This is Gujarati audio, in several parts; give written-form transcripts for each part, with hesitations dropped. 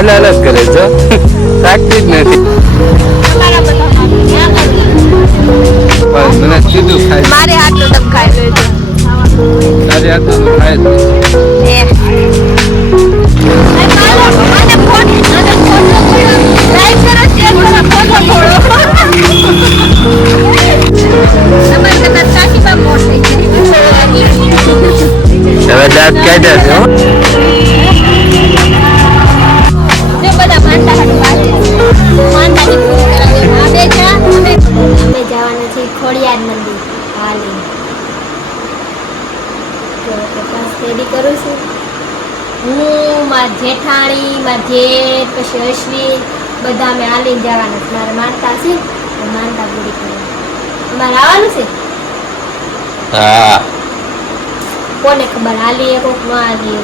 હાલ હાલ જ કરે જો થાકતી જ નથી. મને કીધું ખાય મારે હાથનું તમ ખાઈ લેજો. તારે હાથનું ખાય જ હવે દાંત કાઢ્યા છે હો. ખોડિયાર મંદિર હાલી તો તપાસ રેડી કરું છું હું મારા જેઠાણી મારા જેઠ પછી અશ્વિન બધા અમે હાલીને જવાના છે. મારે માનતા છે માનતા પૂરી કરવા અમારે આવવાનું છે. હા કોને ખબર હાલી એક ન હાલી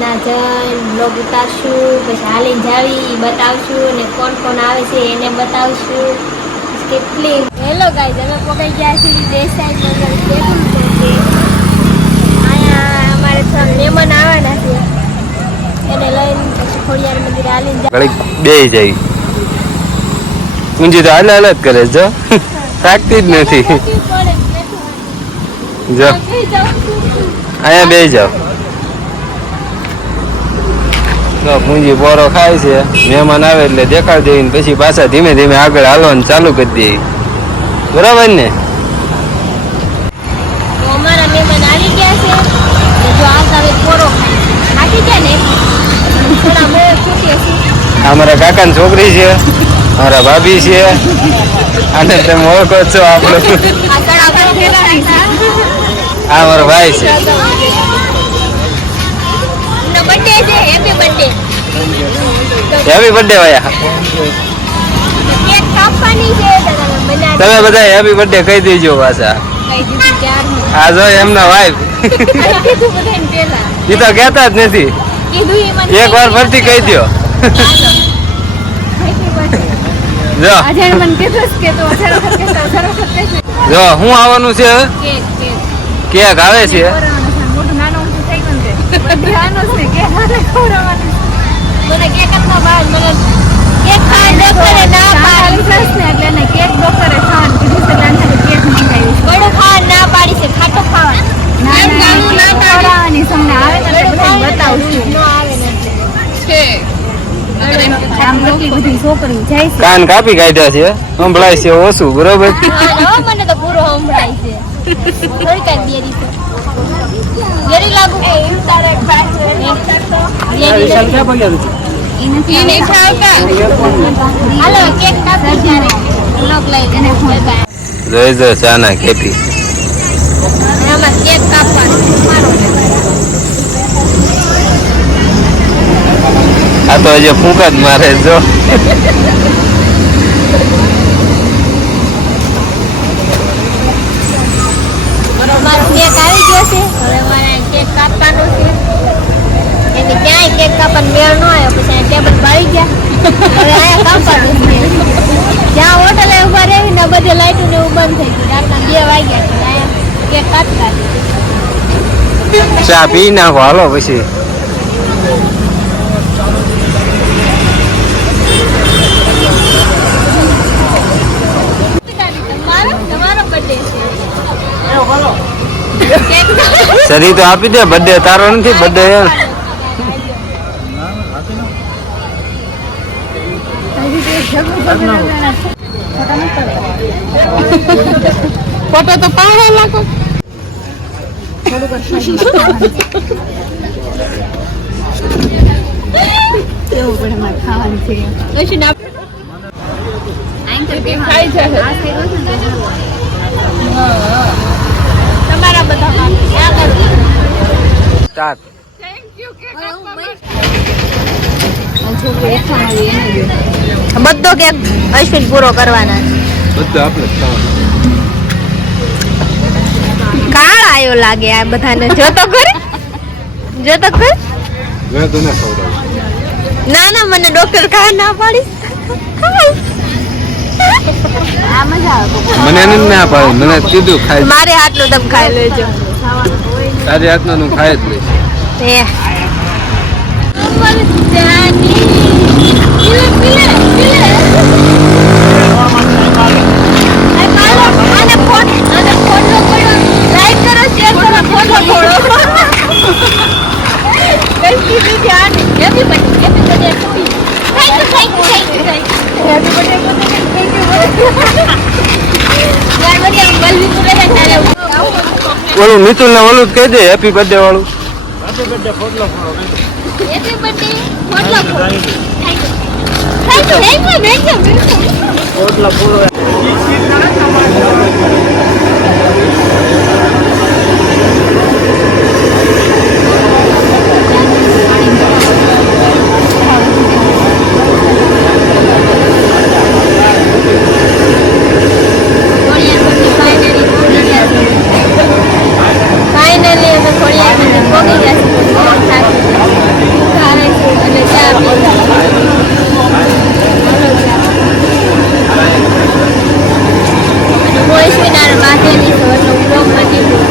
ના જઈને બ્લોગ ઉતારશું પછી હાલીને જાવી બતાવશું ને કોણ કોણ આવે છે એને બતાવશું કેટલી. હેલો ગાઈઝ અમે પકડી ગયા છીએ દેસાઈ નગર કેવું છે અહીંયા અમારે મહેમાન આવવાના છે એને લઈને પછી ખોડિયાર મંદિર હાલીને ઘડીક બે જાય ઊંજી તો હાલ હાલ જ કરે જો થાકતી જ નથી. જો અહીંયા બે જાવ તો પૂંજી પોરો ખાય છે. મહેમાન આવે એટલે દેખાડી દઈને પછી પાછા ધીમે ધીમે આગળ હાલવાનું ચાલુ કરી દે. બરાબર ને? અમારા મહેમાન આવી ગયા છે જો આવતા હવે પોરો ખાઈ ગયા ને થોડા બહુ છૂટી હશે. આ મારા કાકાની છોકરી છે મારા ભાભી છે અને તમે ઓળખો છો આપણો આ મારો ભાઈ છે. બર્થડે છે હેપી બર્થડે હેપી બર્થડે ભાઈ. કેક કાપવાની છે તમે બધા હેપી બર્થડે કહી દેજો પાછા. આ જો એમના વાઈફ એ તો કહેતા જ નથી. એક વાર ફરતી કહી દો. જો જો હું આવવાનું છે કેક આવે છે. મને કેક આપવા બાદ મને કેક ખાવા ડોક્ટરે ના પાડી એટલે ને કેક ડોક્ટરે ખાવાનું કીધું છે એટલે કેક મંગાવી બડું ખાવા ના પાડી છે ખાટો ખાવા ના ખાવાની તમને આવે તો બધું બતાવું છું ન આવે ને છે આમ લોકી બધી છોકરી જાય છે કાન કાપી કાઢ્યા છે સંભળાય છે ઓછું બરોબર. મને તો પૂરો સંભળાય છે થોડી કઈ દેરી છે દેરી લાગુ એ તારે એને ખાવતા હાલો કેક કાપી ત્યારે લોક લઈ એને ખોલતા જોઈ જો ચાના કેપી આમાં કેક કાપવાનું મારો આ તો હજી ફૂંકા જ મારે જો. મારો કેક આવી ગયો છે હવે મારે કેક કાપવાનો છે. એટલે ક્યાંય કેક કાપવાનો મેળ ન આવ્યો પછી આ ટેબલ બાળી ગયા હવે આયા કાપવાનું છે. જ્યાં હોટલે ઉભા રહેવી ને બધે લાઈટો ને એવું બંધ થઈ ગયું રાતના 2 વાગ્યા છે આયા કેક કાપતા ચા પી નાખો હાલો પછી. તમારો બર્થડે છે શરી તો આપી દે બર્થડે તારો નથી બર્થડે ફોટો તો પાડે લાગો કેવું પડે મારે ખાવાનું છે તમારા બધા બધો કેક અશ્વિન પૂરો કરવાના બધું આપણે કાળ આયો લાગે આ બધાને જોતો ખરી મેં તો ના ખવડાવું. ના મને ડોક્ટર ખાવા ના પાડી આ મજા આવે મને એને ના પાડે મને કીધું ખાય મારે હાથનું તમ ખાઈ લેજો તારી હાથનું હું ખાય જ લઈશ. એ ઓલું મિતુલ ને ઓલું જ કહી દે હેપી બર્થડે વાળું. હેપી બર્થડે ફોટલો ફાઇનલી અમે ખોડિયાર મંદિર પહોંચી ગયા છીએ. અને ચા મોઈસ્મીનાર બાંધેલી છે એટલે બ્લોક બની ગયો.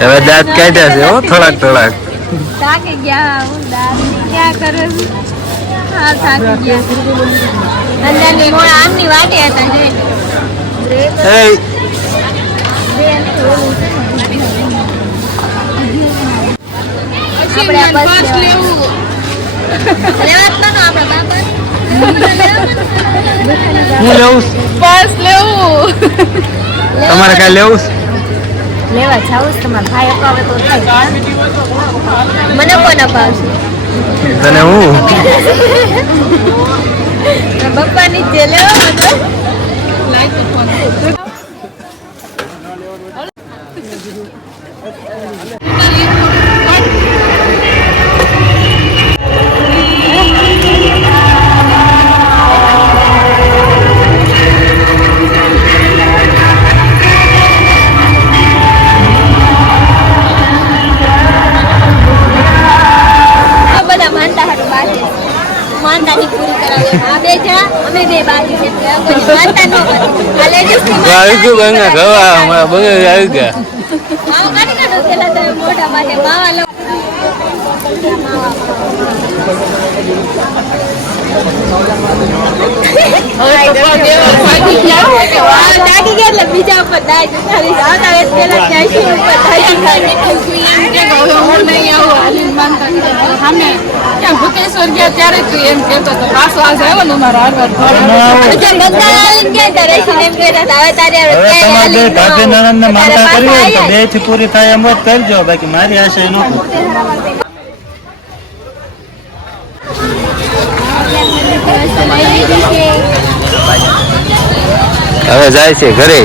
હવે દાંત કાઢ્યા છે હો થોડાક થોડાક. થાકી ગયા હું દાંત ક્યાં કરે હા થાકી ગયા. અંદરની મોડા આમની વાટે હતા જે આપણે બસ લેવું લેવા તો આપણે બાબા હું લેવું બસ લેવું તમારે કઈ લેવું લેવા જાવું તમારે ભાઈ અપાવે તો થાય. મને કોણ અપાવશે તને હું બપ્પાની જે લેવા મને માનતાની પૂરી કરાવે. આ બે જણા અમે બે બાકી છે કોઈ માનતા ન કરે. આ લેડીઝ ની આવી ગયું બંગા ગવા અમારા બંગા આવી ગયા. માવા કાઢી કાઢો પેલા તમે મોઢા માટે માવા લો. જાગી ગયા એટલે બીજા ઉપર દાય જતાવી આવતા વેત પેલા જાય ઉપર દાય ભૂતેશ્વર ગયા ત્યારે તું એમ કેતો તો પાછો આજ આવ્યો ને મારો હારવાર બે થી પૂરી થાય એમ જ કરજો બાકી મારી આશા ન હવે જાય છે ઘરે.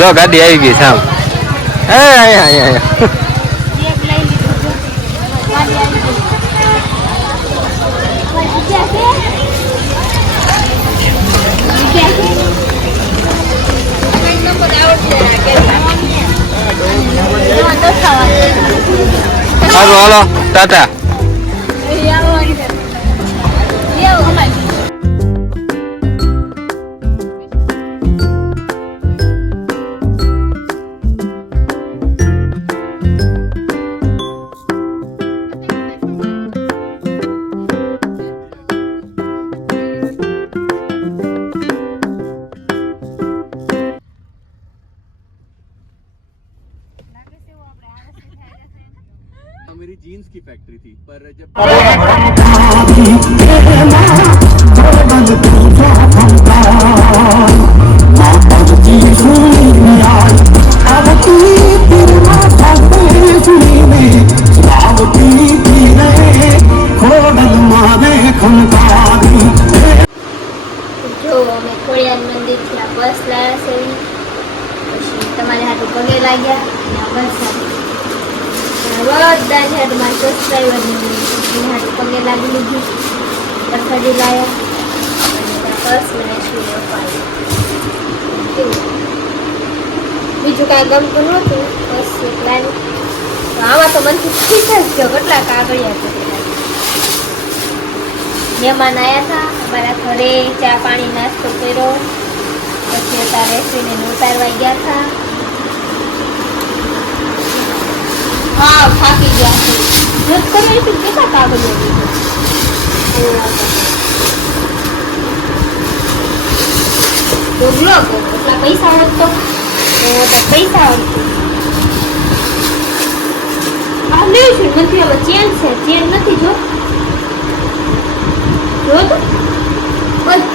જો ગાડી આવી ગઈ સામ. હાલો હાલો ટાટા. मेरी जीन्स की फैक्ट्री थी पर जब જો અમે ખોડિયાર મંદિરથી બસ લાયા છે પછી તમારે હાથે પગે લાગ્યા અને બસ બધા છે તમારા સબસ્ક્રાઈબરની હાથે પગે લાગી લીધી રખડી લાયા અને બસ મને શું અપાયું. બીજું કાંઈ ગમતું નહોતું બસ એકલાનું. તો આમાં તો મનથી ઠીક જ જો કેટલા કાગળિયા છે. મહેમાન આવ્યા હતા અમારા ઘરે ચા પાણી નાસ્તો કર્યો પછી હતા રેસીને ઉતારવા ગયા હતા. હા થાકી ગયા છે. જત કરી છે કેટલા કાગળિયા ઢોગલો એટલા પૈસા વધતો પૈસા વધતું હા લેવું છું નથી આમાં ચેન છે ચેન નથી જો જો તો ઓય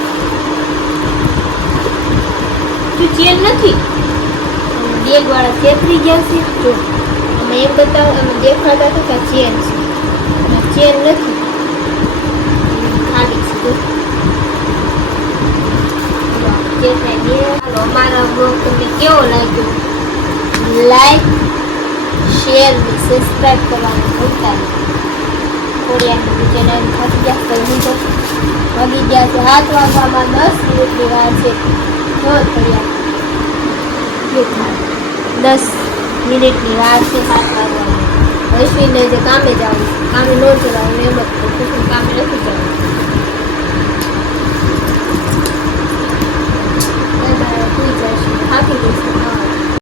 તું ચેન નથી બેગ વાળા છેતરી ગયા છે જો અમે એમ બતાવ અમે દેખાતા હતા કે આ ચેન છે ચેન નથી ખાલી છે જો હાલો અમારા બ્લોગ તમને કેવો લાગ્યો લાઈક શેર અને સબસ્ક્રાઇબ કરવાનું ભૂલતા નહીં કોરિયાની ચેનલ થાકી ગયા કરી તો વાગી ગયા છે 7 વાગવામાં 10 મિનિટની વાર છે જો કોરિયા 10 મિનિટની વાર છે 7 વાગવામાં અશ્વિનને જે કામે જવું કામે ન જવાનું એમ જ કામે નથી જવું